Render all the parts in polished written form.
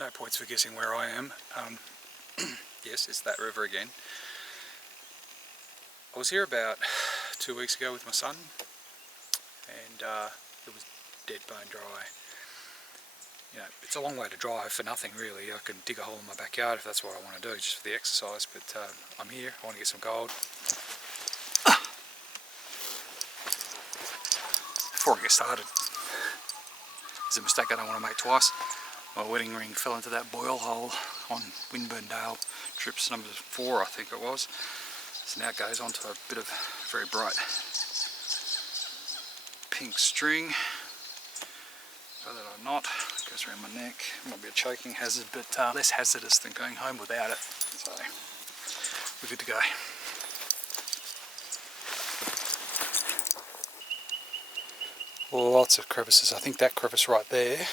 No points for guessing where I am. Yes, it's that river again. I was here about 2 weeks ago with my son, and it was dead bone dry. You know, it's a long way to drive for nothing really. I can dig a hole in my backyard if that's what I want to do, just for the exercise, but I'm here, I want to get some gold. Before I get started, there's a mistake I don't want to make twice. My wedding ring fell into that boil hole on Winburndale, trips number 4 I think it was. So now it goes onto a bit of very bright pink string. Whether or not, it goes around my neck. Might be a choking hazard, but less hazardous than going home without it. So we're good to go. Lots of crevices. I think that crevice right there,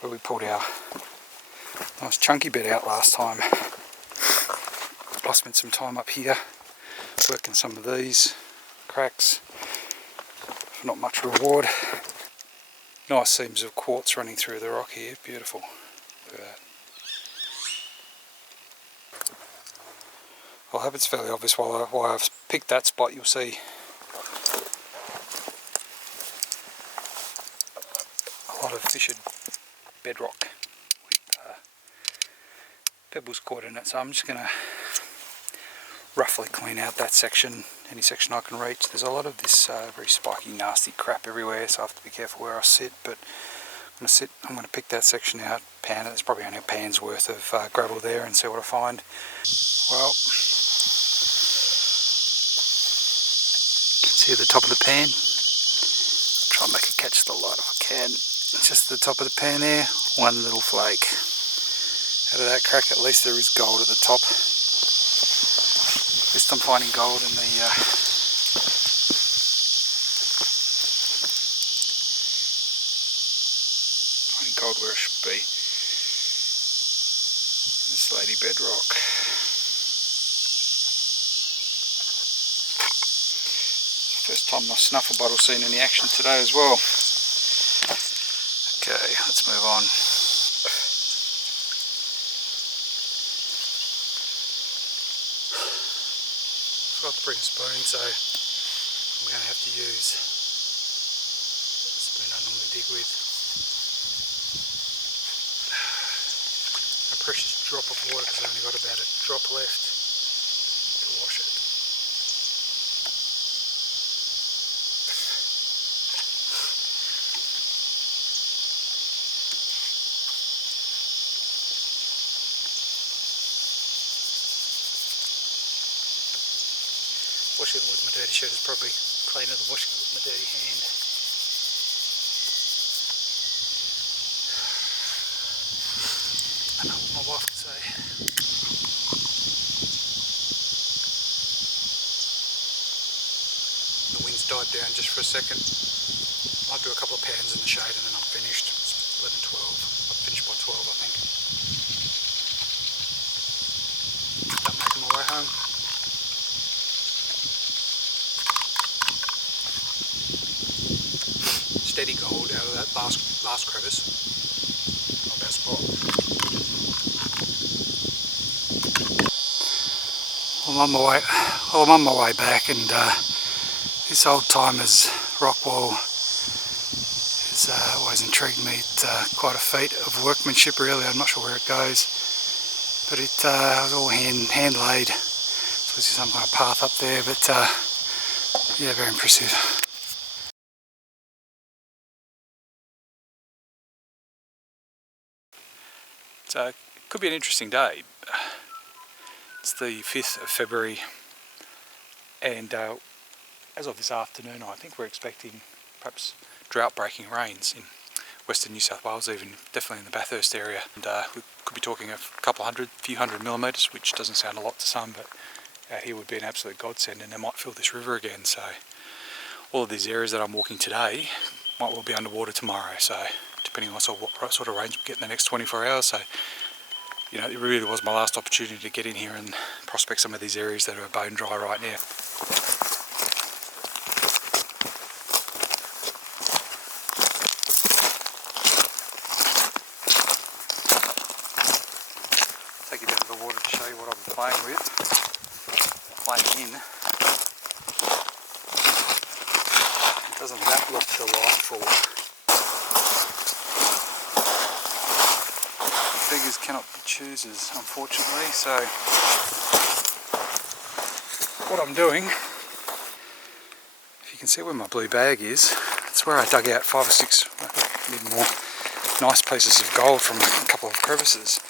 where we pulled our nice chunky bit out last time. I spent some time up here working some of these cracks. Not much reward. Nice seams of quartz running through the rock here. Beautiful. Look at that. I hope it's fairly obvious why I've picked that spot. You'll see a lot of fissured bedrock with pebbles caught in it. So I'm just going to roughly clean out that section, any section I can reach. There's a lot of this very spiky, nasty crap everywhere, so I have to be careful where I sit. But I'm going to pick that section out, pan it. There's probably only a pan's worth of gravel there, and see what I find. Well, you can see at the top of the pan. Try and make it catch the light if I can. Just at the top of the pan there, one little flake. Out of that crack, at least there is gold at the top. At least I'm finding gold in the finding gold where it should be. This lady bedrock. First time my snuffle bottle's seen any action today as well. Okay, let's move on. Forgot to bring a spoon, so I'm going to have to use the spoon I normally dig with. A precious drop of water, because I've only got about a drop left to wash it. Washing it with my dirty shirt is probably cleaner than washing it with my dirty hand. I know what my wife would say. The wind's died down just for a second. Might do a couple of pans in the shade and then I'm finished. It's 11:12. I've finished by 12 I think. Start making my way home. Steady gold out of that last crevice. Not that spot. Well, I'm on my way back, and this old timer's rock wall has always intrigued me. It's quite a feat of workmanship really. I'm not sure where it goes, but it was all hand laid. So there's some kind of path up there, but yeah, very impressive. So it could be an interesting day. It's the 5th of February, and as of this afternoon I think we're expecting perhaps drought-breaking rains in western New South Wales, even definitely in the Bathurst area, and we could be talking a few hundred millimetres, which doesn't sound a lot to some, but out here would be an absolute godsend, and they might fill this river again. So all of these areas that I'm walking today might well be underwater tomorrow, so depending on what sort of rains we get in the next 24 hours. So, you know, it really was my last opportunity to get in here and prospect some of these areas that are bone dry right now. Doesn't that look delightful? Beggars cannot be choosers, unfortunately, so what I'm doing, if you can see where my blue bag is, that's where I dug out 5 or 6 maybe more nice pieces of gold from a couple of crevices.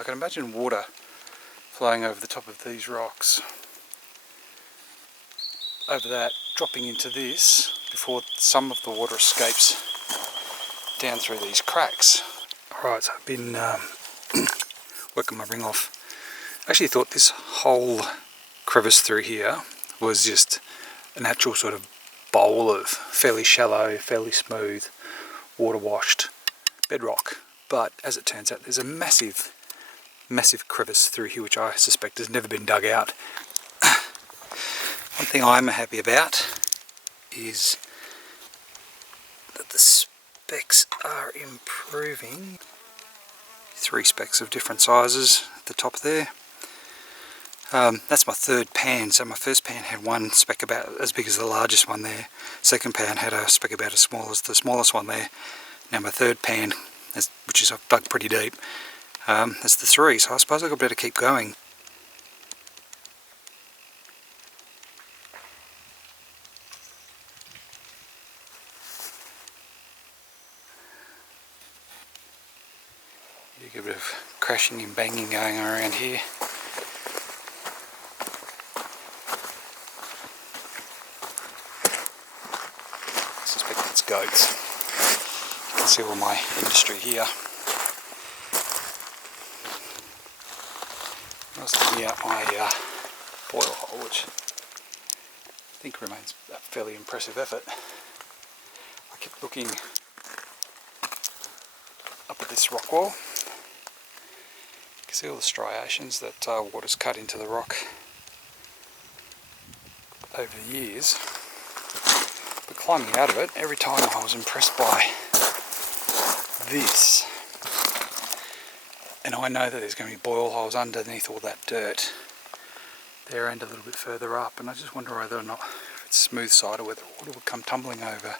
I can imagine water flowing over the top of these rocks, over that, dropping into this before some of the water escapes down through these cracks. Alright, so I've been working my ring off. I actually thought this whole crevice through here was just a natural sort of bowl of fairly shallow, fairly smooth, water washed bedrock, but as it turns out there's a massive crevice through here which I suspect has never been dug out. One thing I'm happy about is that the specks are improving. 3 specks of different sizes at the top there. That's my third pan, so my first pan had one speck about as big as the largest one there. Second pan had a speck about as small as the smallest one there. Now my third pan, which is I've dug pretty deep, that's the 3, so I suppose I've got better keep going. You get a bit of crashing and banging going around here. I suspect it's goats. You can see all my industry here. I was digging out my boil hole, which I think remains a fairly impressive effort. I kept looking up at this rock wall. You can see all the striations that water's cut into the rock over the years. But climbing out of it, every time I was impressed by this. And I know that there's going to be boil holes underneath all that dirt there and a little bit further up, and I just wonder whether or not if it's smooth side or whether water will come tumbling over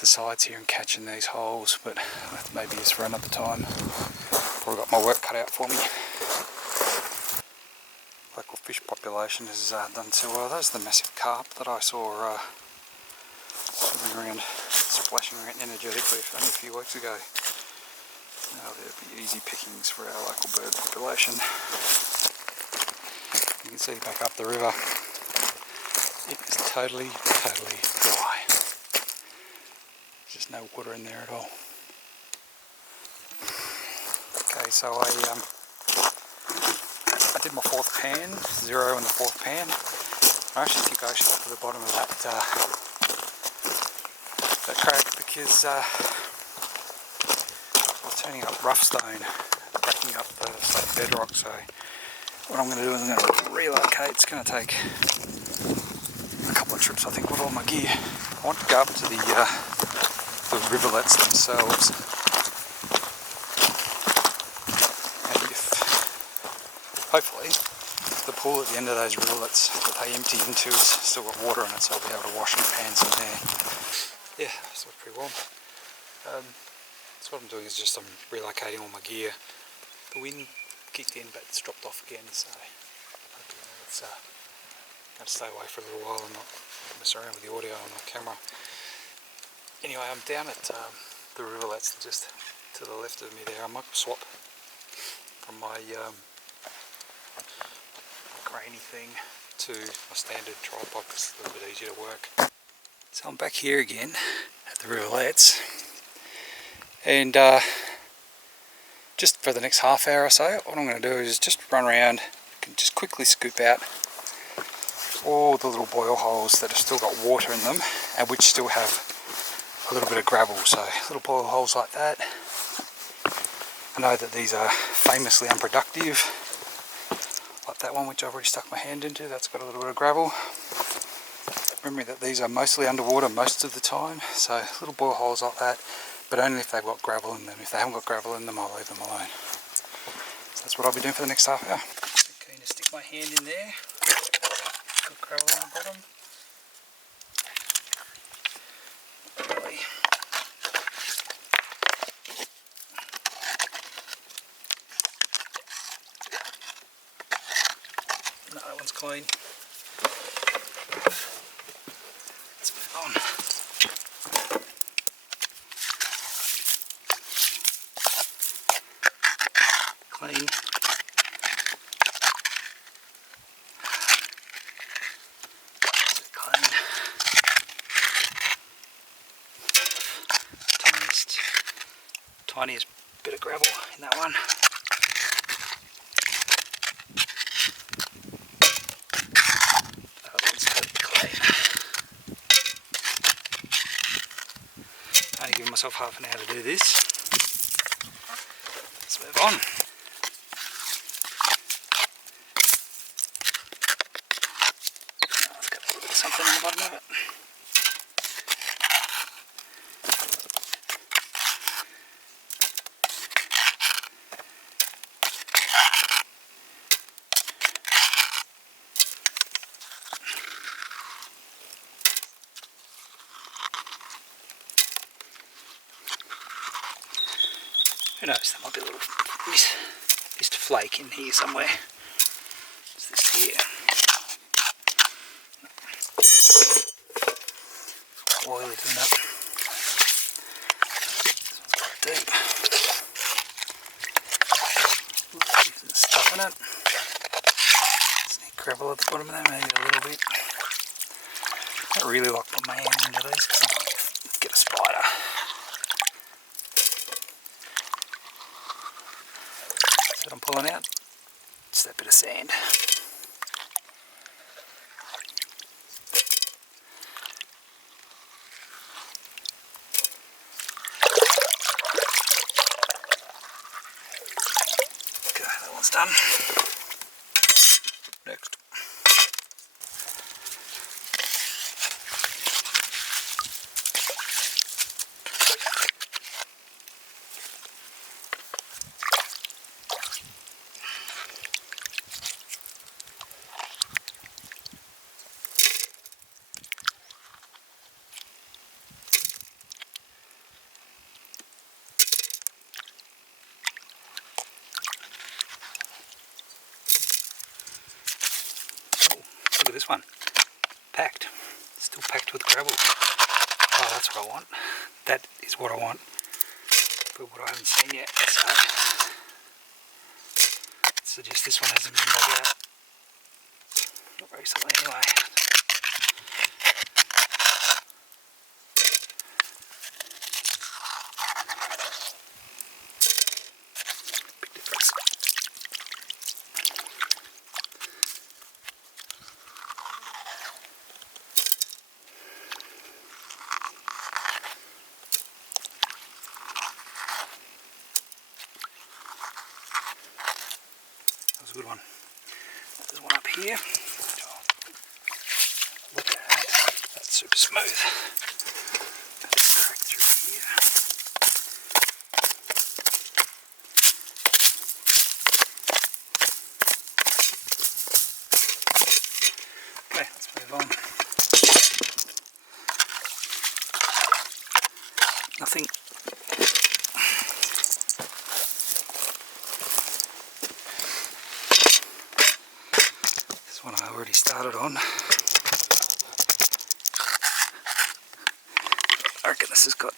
the sides here and catch in these holes, but maybe it's for another time. Probably got my work cut out for me. Local fish population has done so well. Those are the massive carp that I saw swimming around, splashing around energetically only a few weeks ago. Now there'll be easy pickings for our local bird population. You can see back up the river, it is totally dry. There's just no water in there at all. Okay, so I did my 4th pan, 0 in the 4th pan. I actually think I should got to the bottom of that crack because turning up rough stone, breaking up the bedrock, so what I'm going to do is I'm going to relocate. It's going to take a couple of trips I think with all my gear. I want to go up to the rivulets themselves, and if hopefully the pool at the end of those rivulets that they empty into has still got water in it, so I'll be able to wash my pans in there. Yeah, so it's pretty warm. So what I'm doing is just I'm relocating all my gear. The wind kicked in, but it's dropped off again, so it's going to stay away for a little while and not mess around with the audio on the camera. Anyway, I'm down at the rivulets just to the left of me there. I might swap from my grainy thing to my standard tripod because it's a little bit easier to work. So I'm back here again at the rivulets, and just for the next half hour or so, what I'm going to do is just run around and just quickly scoop out all the little boil holes that have still got water in them and which still have a little bit of gravel. So little boil holes like that. I know that these are famously unproductive, like that one which I've already stuck my hand into, that's got a little bit of gravel. Remember that these are mostly underwater most of the time, so little boil holes like that, but only if they've got gravel in them. If they haven't got gravel in them, I'll leave them alone. So that's what I'll be doing for the next half hour. Okay, to stick my hand in there, got gravel on the bottom. clean. Let's move on. Clean. Clean. Tiniest bit of gravel in that one. That one's totally clean. Only giving myself half an hour to do this. Let's move on. Let's get a little bit of something in the bottom of it. Who knows, there might be a little missed flake in here somewhere. What's this here? Oily doing up. This one's quite deep. There's stuff in it. There's any gravel at the bottom of that, maybe a little bit. I don't really like putting my hand into these because I might get a spider. What I'm pulling out, just that bit of sand. Okay, that one's done. Next. Look at this one, packed, still packed with gravel. Oh, that's what I want. That is what I want, but what I haven't seen yet. So, I suggest this one hasn't been dug out. Not recently, anyway. Big difference. That was a good one. There's one up here. Look at that. That's super smooth. Crack through here. Okay, let's move on. Nothing. This one I already started on. I reckon this has got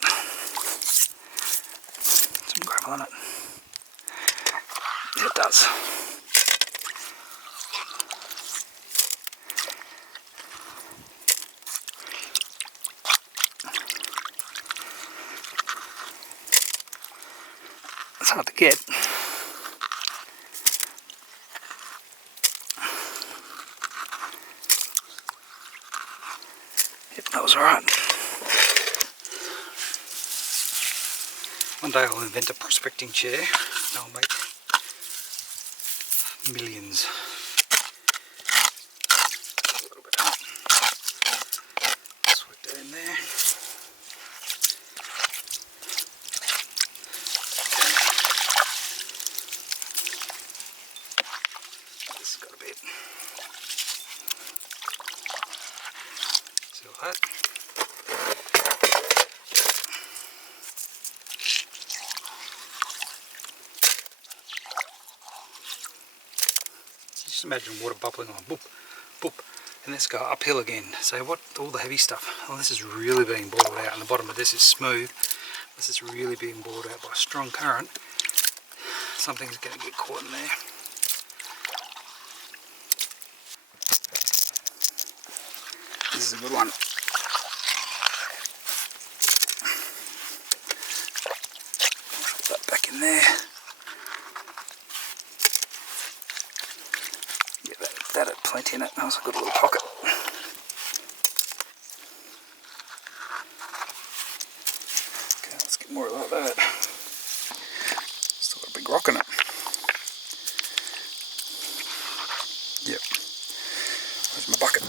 some gravel in it. It does. It's hard to get. Yep, that was alright. One day I'll invent a prospecting chair and I'll make millions. A little bit up. Sweat down there. This has got a bit. See all that? Just imagine water bubbling on. Boop. boop, and let's go uphill again. So what, all the heavy stuff, oh, this is really being boiled out, and the bottom of this is smooth. This is really being boiled out by a strong current. Something's going to get caught in there. This is a good one. Put that back in there. Yeah, that had plenty in it. That was a good little pocket. Okay, let's get more like that. Still got a big rock in it. Yep. There's my bucket.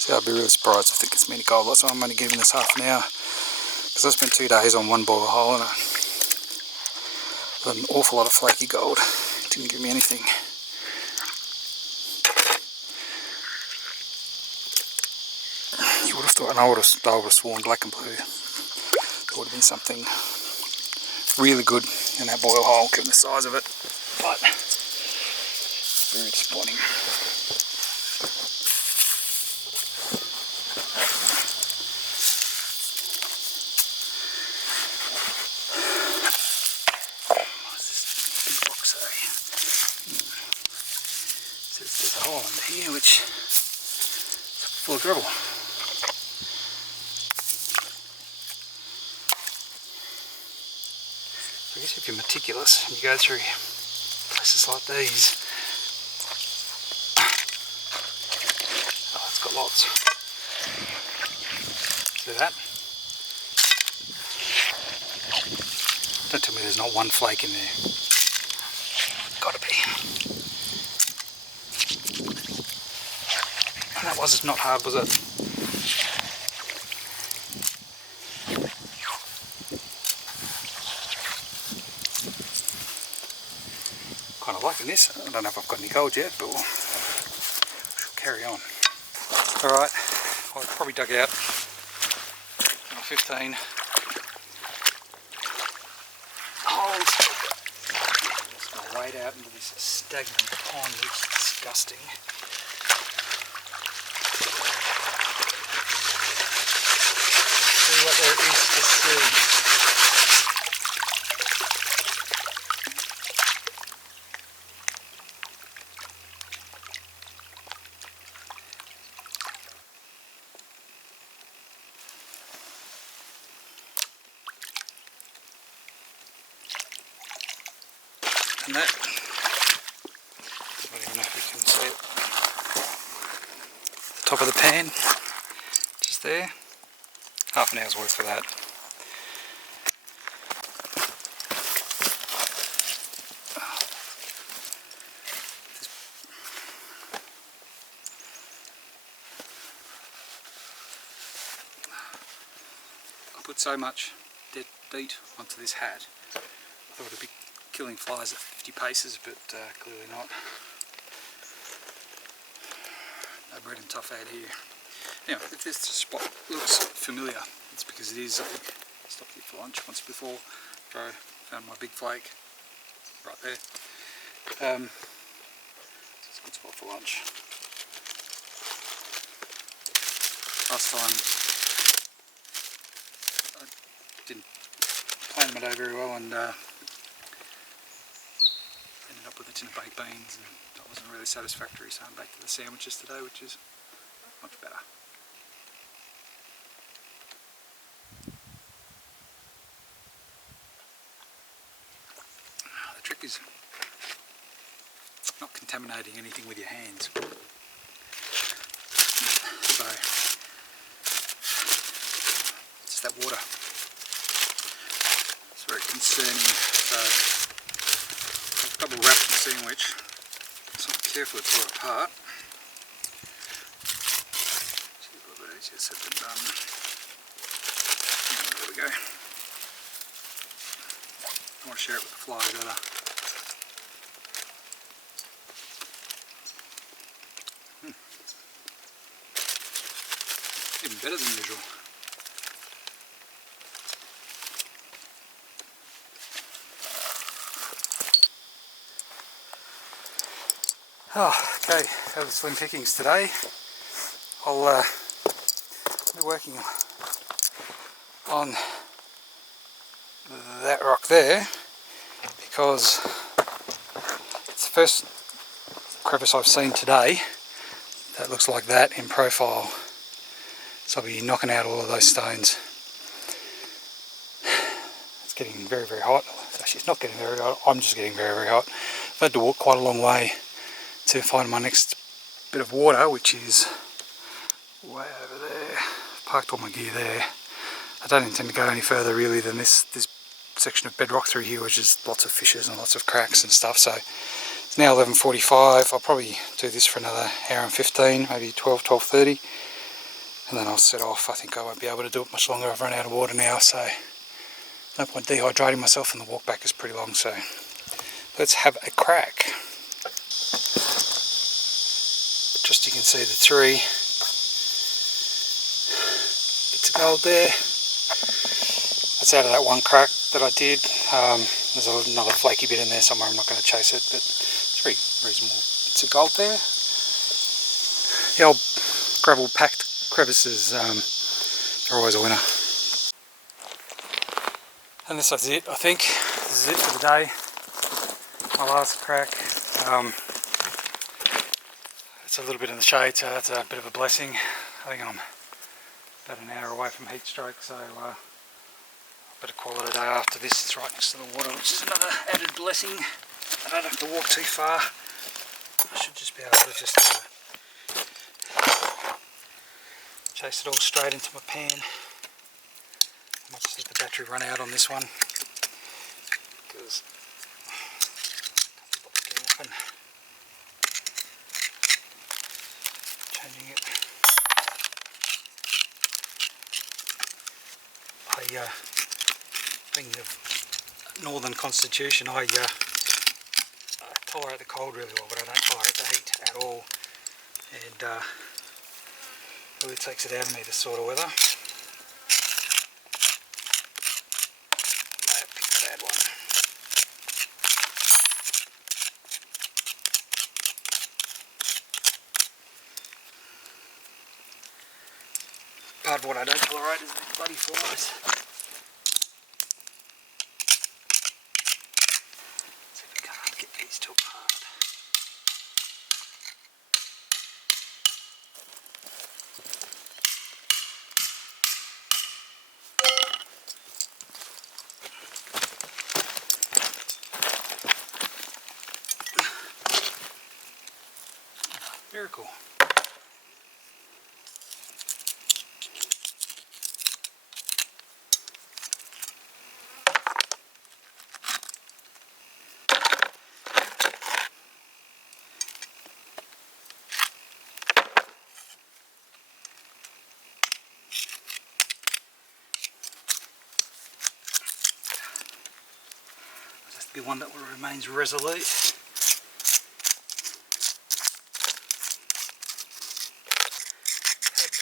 See, I'd be really surprised if it gets me any gold. That's why I'm only giving this half an hour. Because I spent 2 days on one boiler hole and I got an awful lot of flaky gold. It didn't give me anything. You would have thought, and I would have sworn black and blue. There would have been something really good in that boil hole, given the size of it. But very disappointing. There's a hole under here which is full of gravel. So I guess if you're meticulous and you go through places like these, oh, it's got lots. See that? Don't tell me there's not one flake in there. Gotta be. That was not hard, was it? Kind of liking this. I don't know if I've got any gold yet, but we'll carry on. Alright, well, I've probably dug out 15 holes. Just going to wade out into this stagnant pond, which is disgusting. See what there is to see. And that, I don't even know if you can see it, the top of the pan, just there, half an hour's worth for that. I put so much dead beat onto this hat, I thought it'd be killing flies at 50 paces, but clearly not. No bread and tough out here. Now, if this spot looks familiar, it's because it is. I think I stopped here for lunch once before. Found my big flake right there. It's a good spot for lunch. Last time I didn't plan them out very well and ended up with a tin of baked beans, and that wasn't really satisfactory, so I'm back to the sandwiches today, which is much better. The trick is not contaminating anything with your hands. So, it's that water. It's very concerning. So, I've double wrapped the sandwich, so I'm careful to pull it apart. It's a little bit easier said than done. There we go. I want to share it with the fly better. Even better than usual. Oh, okay, how are the swim pickings today? I'll be working on that rock there because it's the first crevice I've seen today that looks like that in profile. So I'll be knocking out all of those stones. It's getting very, very hot. Actually, it's not getting very hot, I'm just getting very, very hot. I've had to walk quite a long way to find my next bit of water, which is way over there. I've parked all my gear there. I don't intend to go any further really than this section of bedrock through here, which is lots of fissures and lots of cracks and stuff. So it's now 11:45. I'll probably do this for another hour and 15, maybe 12:30, and then I'll set off. I think I won't be able to do it much longer. I've run out of water now, so no point dehydrating myself, and the walk back is pretty long. So let's have a crack. Just you can see the 3 bits of gold there. That's out of that one crack that I did. There's another flaky bit in there somewhere. I'm not going to chase it, but it's very reasonable bits of gold there. The old gravel packed crevices, they're always a winner. And this is it, I think. This is it for the day. My last crack. It's a little bit in the shade, so that's a bit of a blessing. I think I'm about an hour away from heat stroke, so better call it a day after this. It's right next to the water, which is another added blessing. I don't have to walk too far. I should just be able to just chase it all straight into my pan. I might just let the battery run out on this one, because I can't be bothered getting up and changing it. Being of northern constitution, I tolerate the cold really well, but I don't tolerate the heat at all, and really takes it out of me, this sort of weather. I picked a bad one. Part of what I don't tolerate is the bloody flies. See if I can't get these too hard. Very cool. Just be one that remains resolute.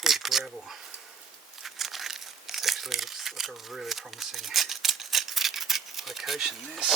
Hardwood gravel. This actually looks like a really promising location, this.